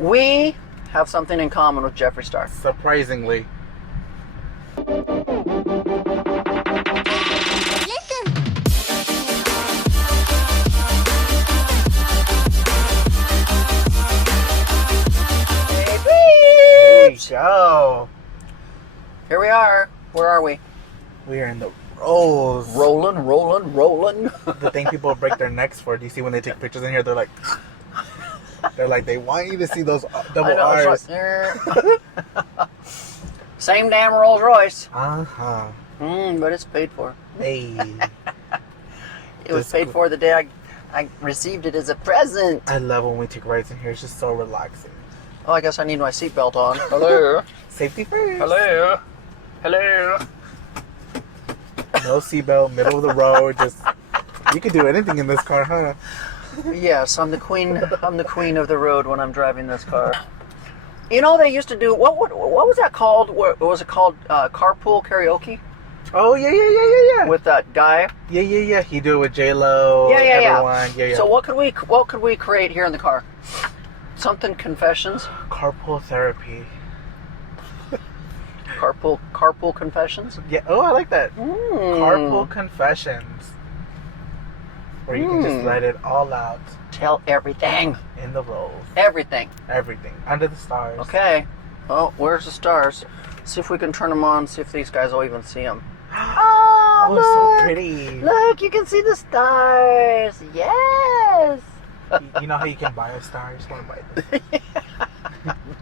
We have something in common with Jeffree Star. Surprisingly. Hey, Show. here we are. Where are we? We are in the rolls. Rolling, rolling, rolling. The thing people break their necks for. Do you see when they take pictures in here? They're like, they want you to see those double R's. Like, same damn Rolls Royce. Uh-huh. But it's paid for. Hey. It was paid for the day I received it as a present. I love when we take rides in here. It's just so relaxing. Oh, I guess I need my seatbelt on. Hello. Safety first. Hello. Hello. No seatbelt, middle of the road. Just you can do anything in this car, huh? Yes, I'm the queen. I'm the queen of the road when I'm driving this car. You know, they used to do what was that called? What was it called? Carpool karaoke Oh yeah. with that guy. Yeah. He do it with J-Lo. Everyone. Yeah. So what could we create here in the car? Something confessions. Carpool therapy. Carpool confessions. Yeah. Oh, I like that. Carpool confessions. Where you can just let it all out. Tell everything. In the rolls. Everything. Everything. Under the stars. Okay. Oh, where's the stars? See if we can turn them on. See if these guys will even see them. Oh, look, so pretty. Look, you can see the stars. Yes. You know how you can buy a star? I just want to buy this.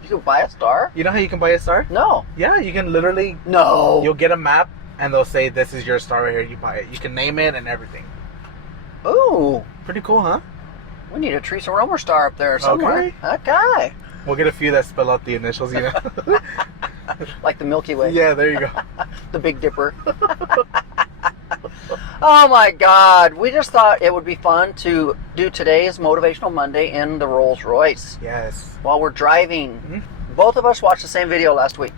You can buy a star? You know how you can buy a star? No. Yeah, you can literally. No. You'll get a map and they'll say, this is your star right here. You buy it. You can name it and everything. Ooh. Pretty cool, huh? We need a Theresa Roemer star up there somewhere. Okay. We'll get a few that spell out the initials, you know? Like the Milky Way. Yeah, there you go. The Big Dipper. Oh my God. We just thought it would be fun to do today's Motivational Monday in the Rolls Royce. Yes. While we're driving. Both of us watched the same video last week.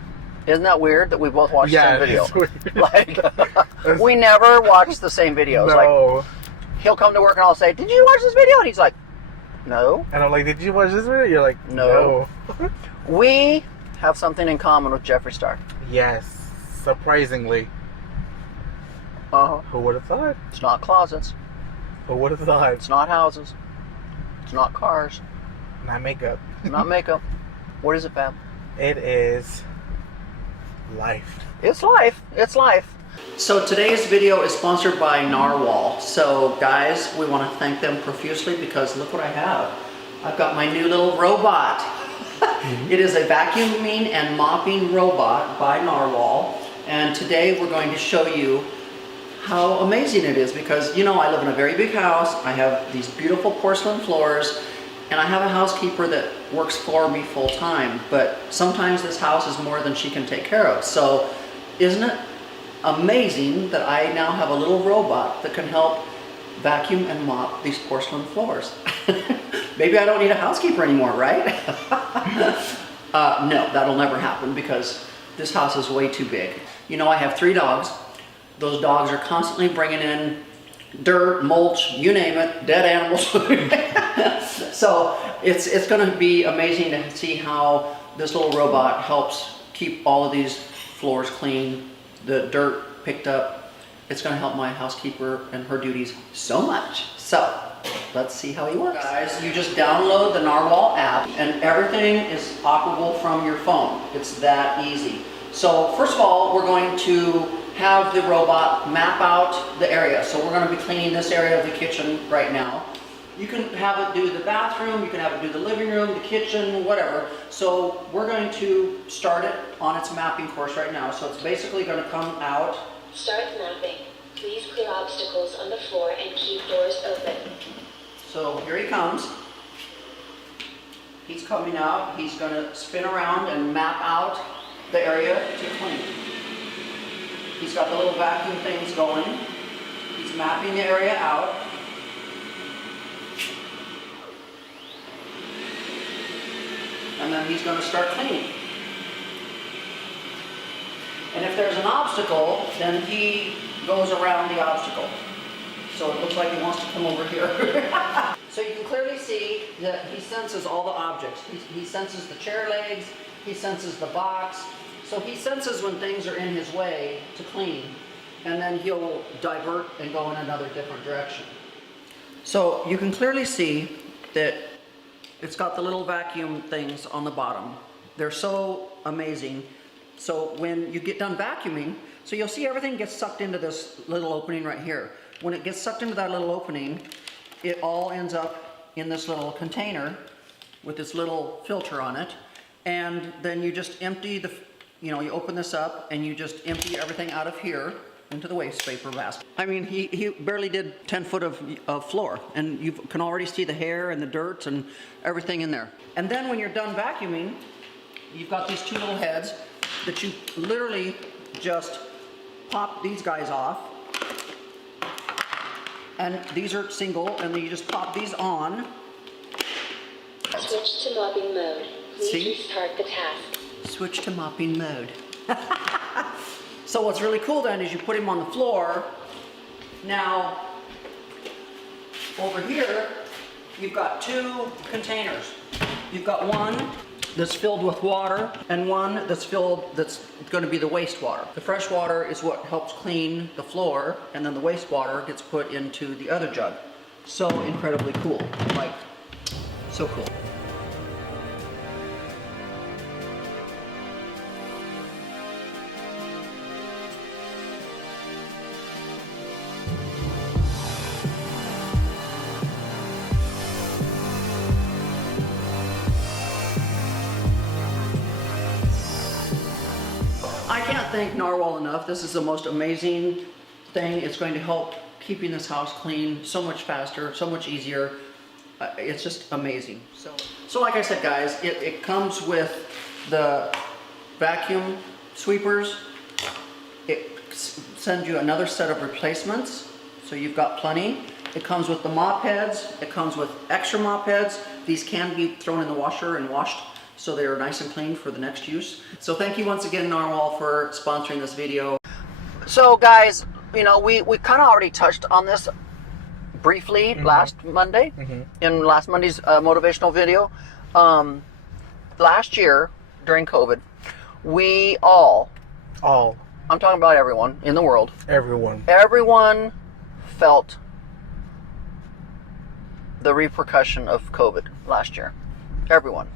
Isn't that weird that we both watched the same video? It's weird. Like, we never watched the same videos. No. Like, he'll come to work and I'll say, did you watch this video? And he's like, no. And I'm like, did you watch this video? You're like, No. We have something in common with Jeffree Star. Yes. Surprisingly. Uh-huh. Who would have thought? It's not closets. Who would have thought? It's not houses. It's not cars. Not makeup. Not makeup. What is it, Fab? It is life. It's life. It's life. So today's video is sponsored by Narwhal. So guys, we want to thank them profusely because look what I have. I've got my new little robot. It is a vacuuming and mopping robot by Narwhal. And today we're going to show you how amazing it is because, you know, I live in a very big house. I have these beautiful porcelain floors and I have a housekeeper that works for me full time. But sometimes this house is more than she can take care of. So isn't it amazing that I now have a little robot that can help vacuum and mop these porcelain floors? Maybe I don't need a housekeeper anymore, right? No, that'll never happen because this house is way too big. You know, I have 3 dogs. Those dogs are constantly bringing in dirt, mulch, you name it, dead animals. So it's going to be amazing to see how this little robot helps keep all of these floors clean, the dirt picked up. It's going to help my housekeeper and her duties so much. So let's see how he works. Guys, you just download the Narwhal app and everything is operable from your phone. It's that easy. So first of all, we're going to have the robot map out the area. So we're going to be cleaning this area of the kitchen right now. You can have it do the bathroom, you can have it do the living room, the kitchen, whatever. So we're going to start it on its mapping course right now. So it's basically going to come out. Start mapping. Please clear obstacles on the floor and keep doors open. So here he comes. He's coming out. He's going to spin around and map out the area to clean. He's got the little vacuum things going. He's mapping the area out. And then he's going to start cleaning. And if there's an obstacle, then he goes around the obstacle. So it looks like he wants to come over here. So you can clearly see that he senses all the objects. He senses the chair legs, he senses the box. So he senses when things are in his way to clean, and then he'll divert and go in another different direction. So you can clearly see that it's got the little vacuum things on the bottom. They're so amazing. So when you get done vacuuming, so you'll see everything gets sucked into this little opening right here. When it gets sucked into that little opening, it all ends up in this little container with this little filter on it. And then you just empty the, you open this up and you just empty everything out of here into the waste paper basket. I mean, he barely did 10 foot of floor, and you can already see the hair and the dirt and everything in there. And then when you're done vacuuming, you've got these two little heads that you literally just pop these guys off. And these are single, and then you just pop these on. Switch to mopping mode. Please See? restart the task. Switch to mopping mode. So what's really cool then is you put him on the floor. Now, over here, you've got two containers. You've got one that's filled with water and one that's going to be the wastewater. The fresh water is what helps clean the floor, and then the wastewater gets put into the other jug. So incredibly cool, like, so cool. I can't thank Narwhal enough. This is the most amazing thing. It's going to help keeping this house clean so much faster, so much easier. It's just amazing. So like I said, guys, it comes with the vacuum sweepers. It sends you another set of replacements, so you've got plenty. It comes with the mop heads. It comes with extra mop heads. These can be thrown in the washer and washed, so they are nice and clean for the next use. So thank you once again, Narwhal, for sponsoring this video. So guys, we kind of already touched on this briefly last Monday, in last Monday's motivational video. Last year, during COVID, we all, I'm talking about everyone in the world. Everyone felt the repercussion of COVID last year. Everyone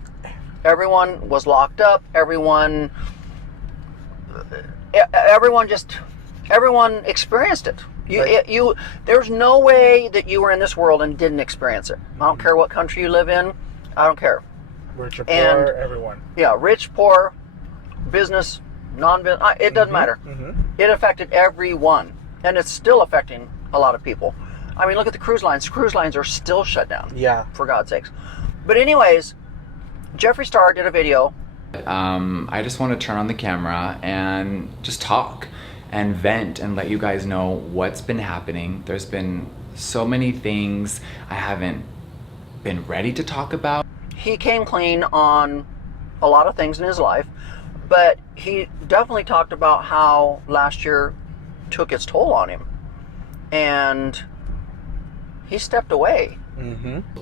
was locked up. Everyone experienced it. There's no way that you were in this world and didn't experience it. I don't care what country you live in. I don't care. Rich or poor, everyone. Yeah, rich, poor, business, non-business. It doesn't matter. It affected everyone, and it's still affecting a lot of people. I mean, look at the cruise lines. Cruise lines are still shut down. Yeah. For God's sakes. But anyways, Jeffree Star did a video. I just want to turn on the camera and just talk and vent and let you guys know what's been happening. There's been so many things I haven't been ready to talk about. He came clean on a lot of things in his life, but he definitely talked about how last year took its toll on him. And he stepped away.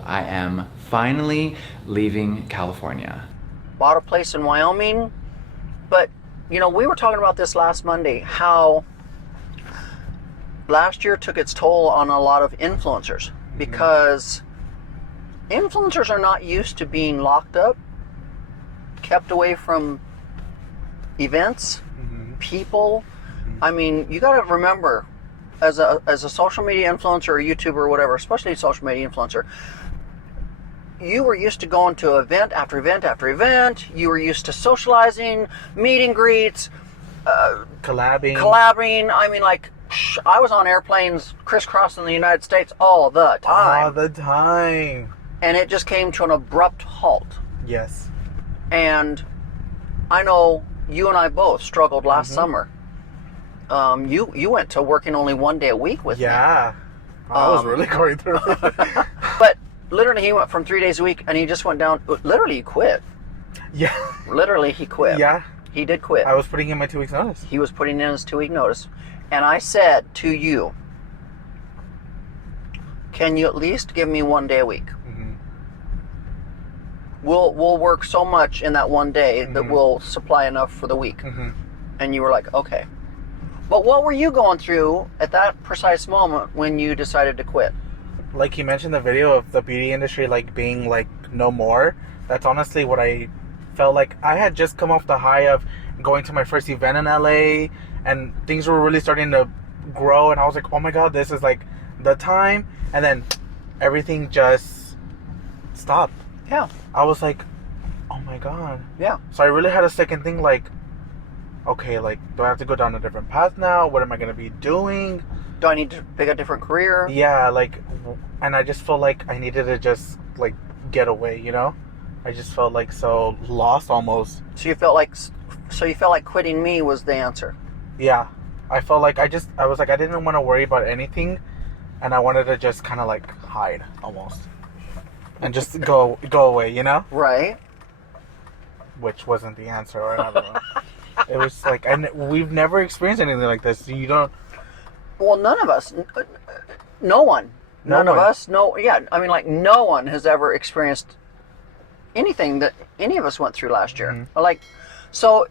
I am finally leaving California. Bought a place in Wyoming, but we were talking about this last Monday, how last year took its toll on a lot of influencers, because influencers are not used to being locked up, kept away from events, people. I mean, you got to remember, as a social media influencer or YouTuber or whatever, especially a social media influencer, you were used to going to event after event after event. You were used to socializing, meet and greets, collabing. I mean, like, I was on airplanes crisscrossing the United States all the time. And it just came to an abrupt halt. Yes. And I know you and I both struggled last summer. You went to working only one day a week with me. Yeah. I was really going through it. But literally, he went from 3 days a week, and he just went down. Literally, he quit. Yeah. Literally, he quit. Yeah. He did quit. I was putting in my 2 weeks notice. He was putting in his 2 week notice. And I said to you, can you at least give me 1 day a week? Mm-hmm. We'll work so much in that 1 day that Mm-hmm. we'll supply enough for the week. Mm-hmm. And you were like, okay. But what were you going through at that precise moment when you decided to quit? Like you mentioned the video of the beauty industry like being like no more. That's honestly what I felt like. I had just come off the high of going to my first event in LA, and things were really starting to grow, and I was like, oh my god, this is like the time. And then everything just stopped. Yeah. I was like, oh my god. Yeah. So I really had a second thing, like, okay, like, do I have to go down a different path now? What am I going to be doing? Do I need to pick a different career? Yeah, like, and I just felt like I needed to just, like, get away, you know? I just felt like so lost almost. So you felt like quitting me was the answer. Yeah. I felt like I was like, I didn't want to worry about anything, and I wanted to just kind of like hide almost. And just go away, you know? Right. Which wasn't the answer, or I don't know. It was like, we've never experienced anything like this. You don't. Well, none of us. No one. None of one. us. No. Yeah. I mean, like, no one has ever experienced anything that any of us went through last year. Mm-hmm. Like, so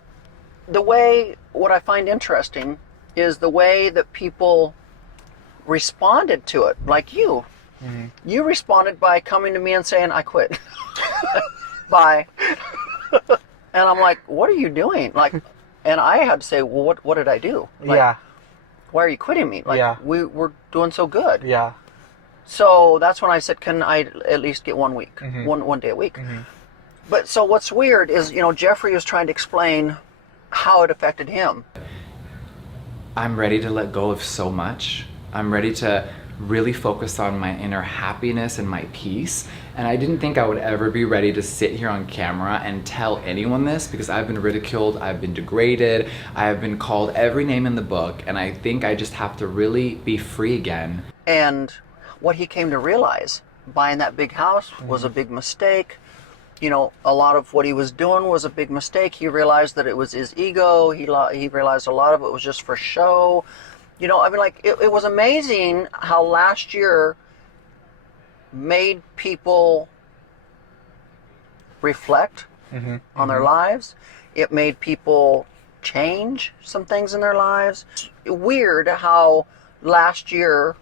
what I find interesting is the way that people responded to it. Like you. Mm-hmm. You responded by coming to me and saying, I quit. Bye. And I'm like, what are you doing? Like, and I had to say, well, what did I do? Like, Yeah. Why are you quitting me? Like, Yeah. we're doing so good. Yeah. So that's when I said, can I at least get 1 week, Mm-hmm. one day a week? Mm-hmm. But so what's weird is, Jeffrey was trying to explain how it affected him. I'm ready to let go of so much. I'm ready to really focus on my inner happiness and my peace. And I didn't think I would ever be ready to sit here on camera and tell anyone this, because I've been ridiculed, I've been degraded, I have been called every name in the book, and I think I just have to really be free again. And what he came to realize, buying that big house was a big mistake. A lot of what he was doing was a big mistake. He realized that it was his ego. He realized a lot of it was just for show. I mean, like, it was amazing how last year made people reflect on their lives. It made people change some things in their lives. Weird how last year,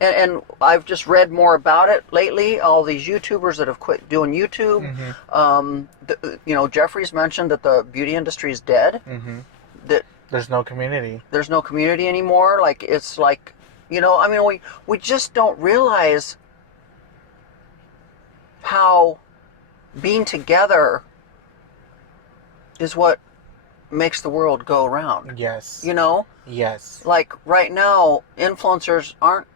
and I've just read more about it lately, all these YouTubers that have quit doing YouTube. Jeffrey's mentioned that the beauty industry is dead. That There's no community. there's no community anymore. Like, it's like, I mean, we just don't realize how being together is what makes the world go around. Yes. Yes. Like right now, influencers aren't,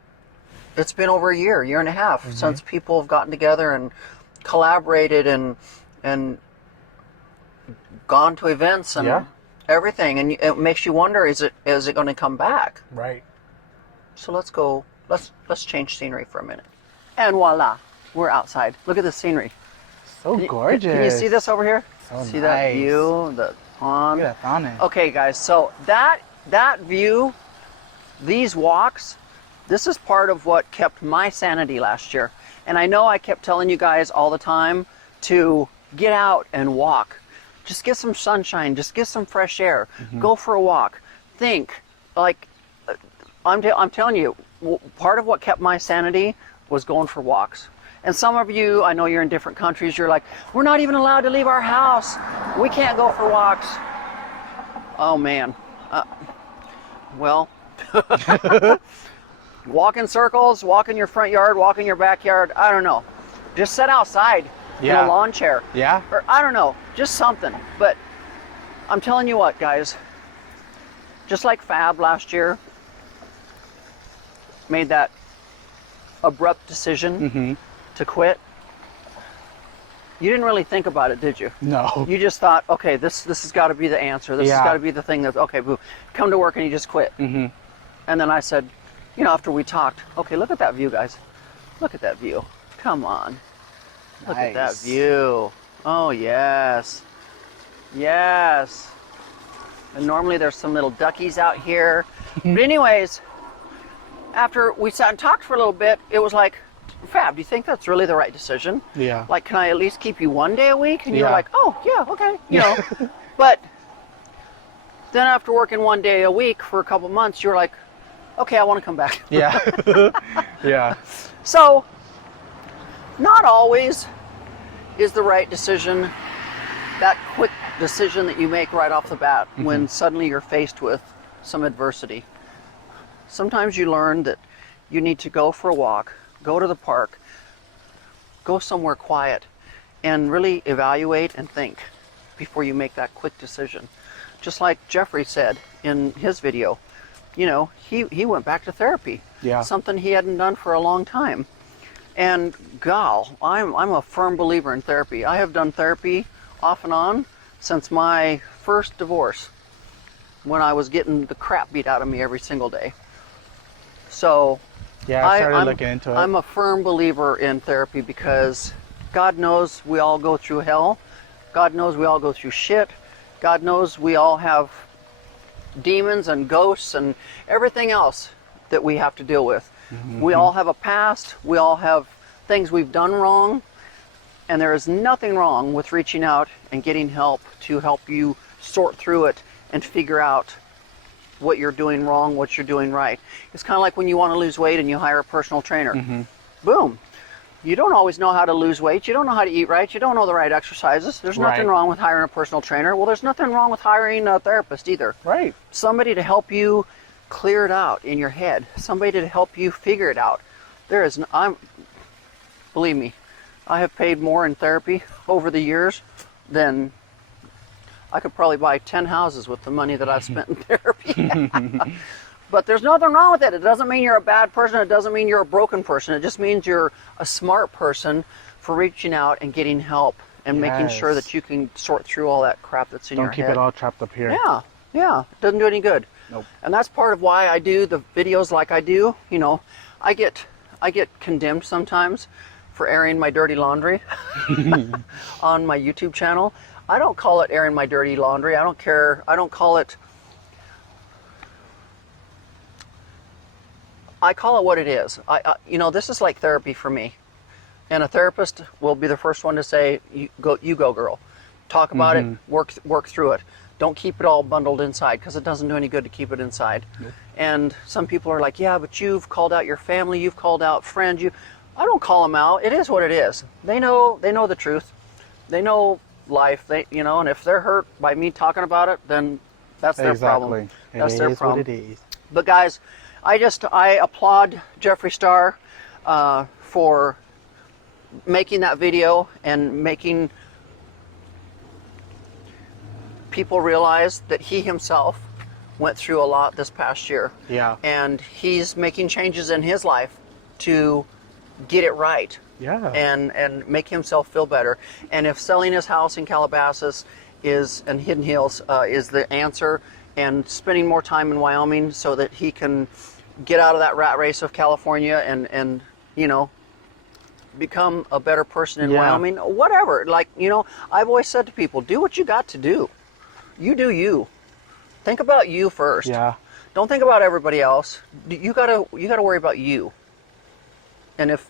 it's been over a year and a half since people have gotten together and collaborated and gone to events and everything. And it makes you wonder, is it going to come back? Right. So let's change scenery for a minute. And voila, we're outside. Look at the scenery. So gorgeous. Can you see this over here? So See that view, the pond? Look at that fauna. Okay, guys, so that view, these walks, this is part of what kept my sanity last year. And I know I kept telling you guys all the time to get out and walk. Just get some sunshine, just get some fresh air, go for a walk, think. Like, I'm telling you, part of what kept my sanity was going for walks. And some of you, I know you're in different countries, you're like, we're not even allowed to leave our house. We can't go for walks. Oh man. Well, walk in circles, walk in your front yard, walk in your backyard. I don't know. Just sit outside in a lawn chair. Yeah. Or I don't know, just something. But I'm telling you what, guys, just like Fab last year made that abrupt decision to quit, you didn't really think about it, did you? No. You just thought, okay, this has got to be the answer. This has got to be the thing that's, okay, boo, come to work, and you just quit. And then I said, after we talked, okay, look at that view, guys. Look at that view. Come on. Look at that view. Oh, yes. Yes. And normally there's some little duckies out here. But anyways, after we sat and talked for a little bit, it was like, Fab, do you think that's really the right decision? Yeah. Like, can I at least keep you 1 day a week? And you're Yeah. like, oh, yeah, okay. You know, but then after working 1 day a week for a couple months, you're like, okay, I want to come back. Yeah. Yeah. So, not always is the right decision that quick decision that you make right off the bat when suddenly you're faced with some adversity. Sometimes you learn that you need to go for a walk, go to the park, go somewhere quiet, and really evaluate and think before you make that quick decision. Just like Jeffrey said in his video, you know, he went back to therapy. Yeah. Something he hadn't done for a long time. And gal, I'm a firm believer in therapy. I have done therapy off and on since my first divorce, when I was getting the crap beat out of me every single day. So Yeah, I started looking into it. I'm a firm believer in therapy because God knows we all go through hell. God knows we all go through shit. God knows we all have demons and ghosts and everything else that we have to deal with. We all have a past. We all have things we've done wrong. And there is nothing wrong with reaching out and getting help to help you sort through it and figure out what you're doing wrong, what you're doing right. It's kind of like when you want to lose weight and you hire a personal trainer. Boom. You don't always know how to lose weight. You don't know how to eat right. You don't know the right exercises. There's nothing Right. wrong with hiring a personal trainer. Well, there's nothing wrong with hiring a therapist either. Right. Somebody to help you clear it out in your head. Somebody to help you figure it out. There is, believe me, I have paid more in therapy over the years than I could probably buy 10 houses with the money that I've spent in therapy. But there's nothing wrong with it. It doesn't mean you're a bad person. It doesn't mean you're a broken person. It just means you're a smart person for reaching out and getting help and making sure Yes. that you can sort through all that crap that's in your Don't keep head. it all trapped up here. Yeah, yeah. It doesn't do any good. Nope. And that's part of why I do the videos like I do. You know, I get condemned sometimes for airing my dirty laundry on my YouTube channel. I don't call it airing my dirty laundry. I don't care. I don't call it. I call it what it is. You know, this is like therapy for me. And a therapist will be the first one to say, you go, girl. Talk about it, work through it. Don't keep it all bundled inside, because it doesn't do any good to keep it inside. Nope. And some people are like, yeah, but you've called out your family, you've called out friends. I don't call them out. It is what it is. They know the truth. They know life. And if they're hurt by me talking about it, then that's their problem. That's their problem. What it is. But guys, I applaud Jeffree Star for making that video and making people realize that he himself went through a lot this past year. Yeah. And he's making changes in his life to get it right. Yeah. And make himself feel better. And if selling his house in Calabasas and Hidden Hills is the answer, and spending more time in Wyoming so that he can get out of that rat race of California and become a better person in Wyoming, whatever. I've always said to people, do what you got to do. You do you. Think about you first. Yeah. Don't think about everybody else. You gotta worry about you. And if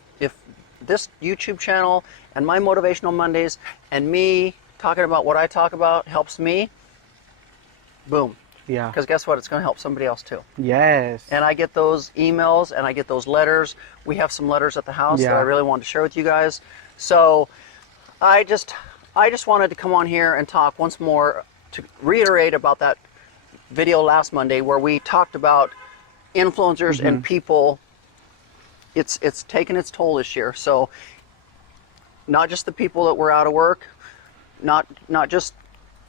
this YouTube channel and my Motivational Mondays and me talking about what I talk about helps me, boom. Yeah. Because guess what? It's going to help somebody else too. Yes. And I get those emails and I get those letters. We have some letters at the house that I really wanted to share with you guys. So I just wanted to come on here and talk once more to reiterate about that video last Monday where we talked about influencers and people. It's taken its toll this year. So not just the people that were out of work, not just,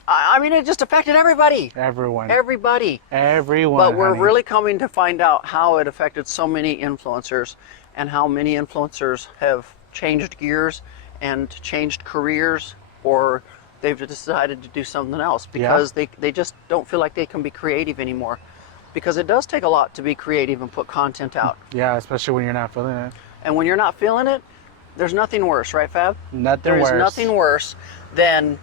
I mean, it just affected everybody. Everyone. Everybody. Everyone. But we're honey. really coming to find out how it affected so many influencers and how many influencers have changed gears and changed careers, or they've decided to do something else because they just don't feel like they can be creative anymore. Because it does take a lot to be creative and put content out. Yeah, especially when you're not feeling it. And when you're not feeling it, there's nothing worse, right, Fab? Nothing worse. There is nothing worse than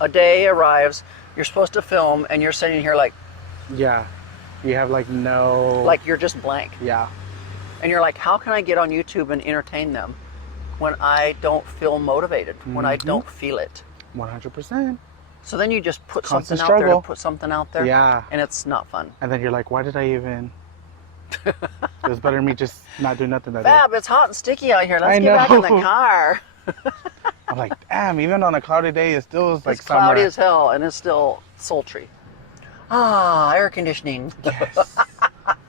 a day arrives, you're supposed to film, and you're sitting here like, Yeah. You have like no... Like you're just blank. Yeah. And you're like, how can I get on YouTube and entertain them when I don't feel motivated, when I don't feel it? 100%. So then you just put Constant something out there struggle. to put something out there. Yeah. And it's not fun. And then you're like, why did I even... It was better than me just not doing nothing that Fab, it's hot and sticky out here. Let's I get back in know. the car. day. I'm like, damn, even on a cloudy day, it still is like It's summer. cloudy as hell and it's still sultry. Ah, air conditioning. Yes.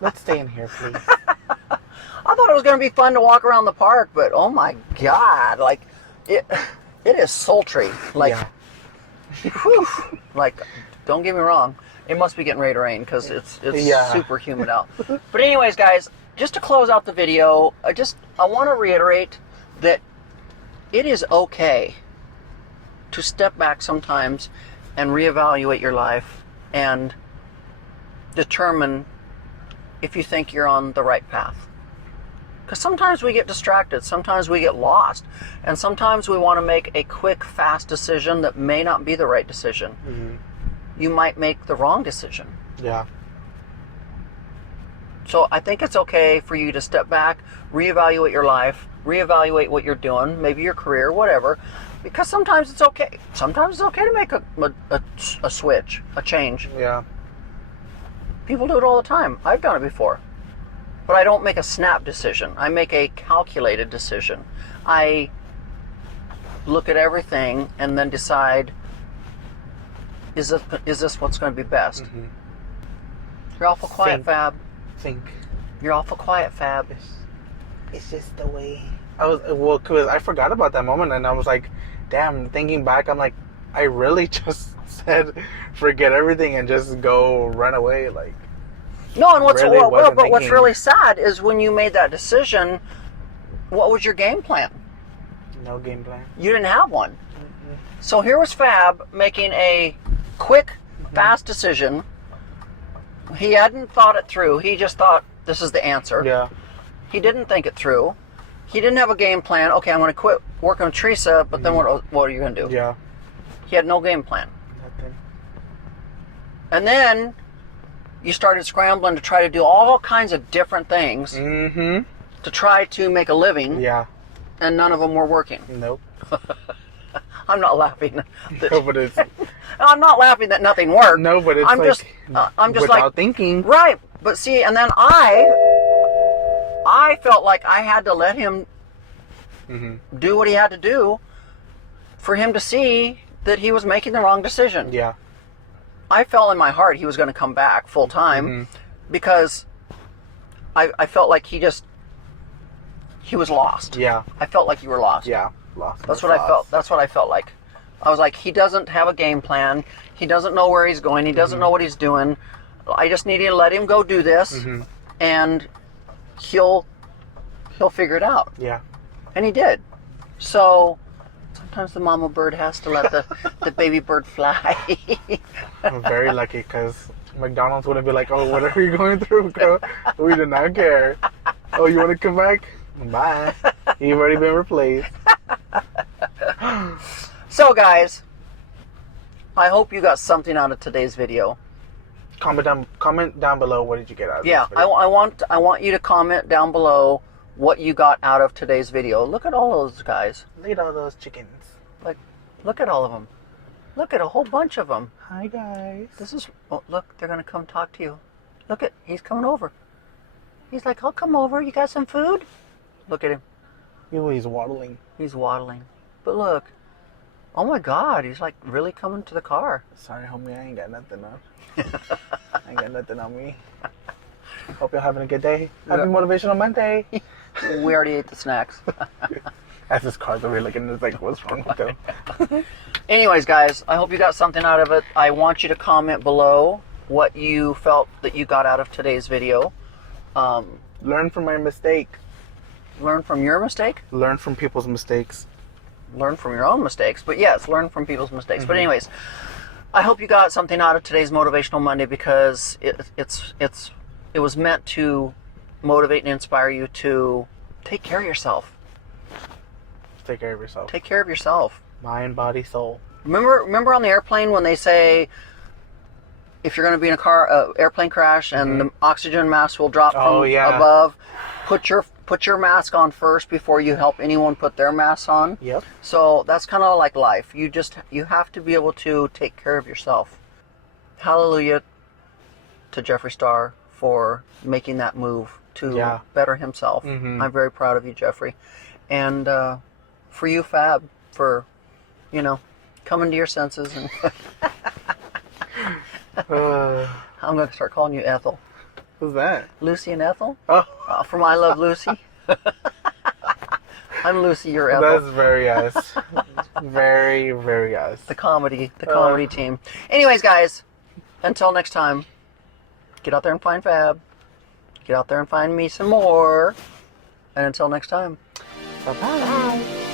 Let's stay in here, please. I thought it was going to be fun to walk around the park, but oh my God, like it is sultry. Like, Yeah. whew, like, don't get me wrong, it must be getting ready to rain because it's Yeah. super humid out. But anyways, guys, just to close out the video, I want to reiterate that it is okay to step back sometimes and reevaluate your life and determine if you think you're on the right path. Because sometimes we get distracted, sometimes we get lost, and sometimes we want to make a quick, fast decision that may not be the right decision. Mm-hmm. You might make the wrong decision. Yeah. So I think it's okay for you to step back, reevaluate your life, reevaluate what you're doing, maybe your career, whatever, because sometimes it's okay. Sometimes it's okay to make a switch, a change. Yeah. People do it all the time. I've done it before. But I don't make a snap decision. I make a calculated decision. I look at everything and then decide, is this what's going to be best? Mm-hmm. You're awful quiet, Think. Fab. Think. You're awful quiet, Fab. It's just the way. Because I forgot about that moment, and I was like, damn, thinking back, I'm like, I really just said, forget everything and just go run away, like. No, and what's Really wasn't what's thinking. really sad is when you made that decision, what was your game plan? No game plan. You didn't have one. So here was Fab making a quick, fast decision. He hadn't thought it through. He just thought this is the answer. Yeah. He didn't think it through. He didn't have a game plan. Okay, I'm going to quit working with Theresa, but then what are you going to do? Yeah. He had no game plan. Nothing. And then you started scrambling to try to do all kinds of different things Mm-hmm. to try to make a living, Yeah. and none of them were working. Nope. I'm not laughing. No, but it's I'm not laughing that nothing worked. no, but it's I'm like just without like thinking. right. But see, and then I felt like I had to let him Mm-hmm. do what he had to do for him to see that he was making the wrong decision. Yeah. I felt in my heart he was going to come back full time because I felt like he was lost. Yeah. I felt like you were lost. Yeah. Lost. That's what I felt. That's what I felt like. I was like, he doesn't have a game plan. He doesn't know where he's going. He doesn't know what he's doing. I just need to let him go do this, and he'll figure it out. Yeah. And he did. So sometimes the mama bird has to let the baby bird fly. I'm very lucky because McDonald's wouldn't be like, oh, what are you going through, girl? We do not care. Oh, you want to come back? Bye. You've already been replaced. So guys, I hope you got something out of today's video. Comment down below, what did you get out of Yeah, this video? I want you to comment down below what you got out of today's video. Look at all those guys. Look at all those chickens. Like, look at all of them. Look at a whole bunch of them. Hi, guys. Look, they're gonna come talk to you. Look at, he's coming over. He's like, I'll come over. You got some food? Look at him. He's waddling. He's waddling. But look, oh my God, he's like really coming to the car. Sorry, homie, I ain't got nothing on. I ain't got nothing on me. Hope you're having a good day. Happy Motivational Monday. We already ate the snacks. As this car's over here looking, it's like, what's wrong with them? Anyways, guys, I hope you got something out of it. I want you to comment below what you felt that you got out of today's video. Learn from my mistake. Learn from your mistake. Learn from people's mistakes. Learn from your own mistakes. But yes, learn from people's mistakes. But anyways, I hope you got something out of today's Motivational Monday because it was meant to motivate and inspire you to take care of yourself. Take care of yourself. Take care of yourself. Mind, body, soul. Remember on the airplane when they say, if you're going to be in a airplane crash and the oxygen mask will drop from above, put your mask on first before you help anyone put their masks on. Yep. So that's kind of like life. You have to be able to take care of yourself. Hallelujah to Jeffree Star for making that move to better himself. I'm very proud of you, Jeffree. And for you, Fab, for, coming to your senses. And I'm going to start calling you Ethel. Who's that? Lucy and Ethel? Oh. From I Love Lucy. I'm Lucy, you're Ethel. That's very us. Very, very us. The comedy team. Anyways, guys, until next time, get out there and find Fab. Get out there and find me some more. And until next time, Bye-bye.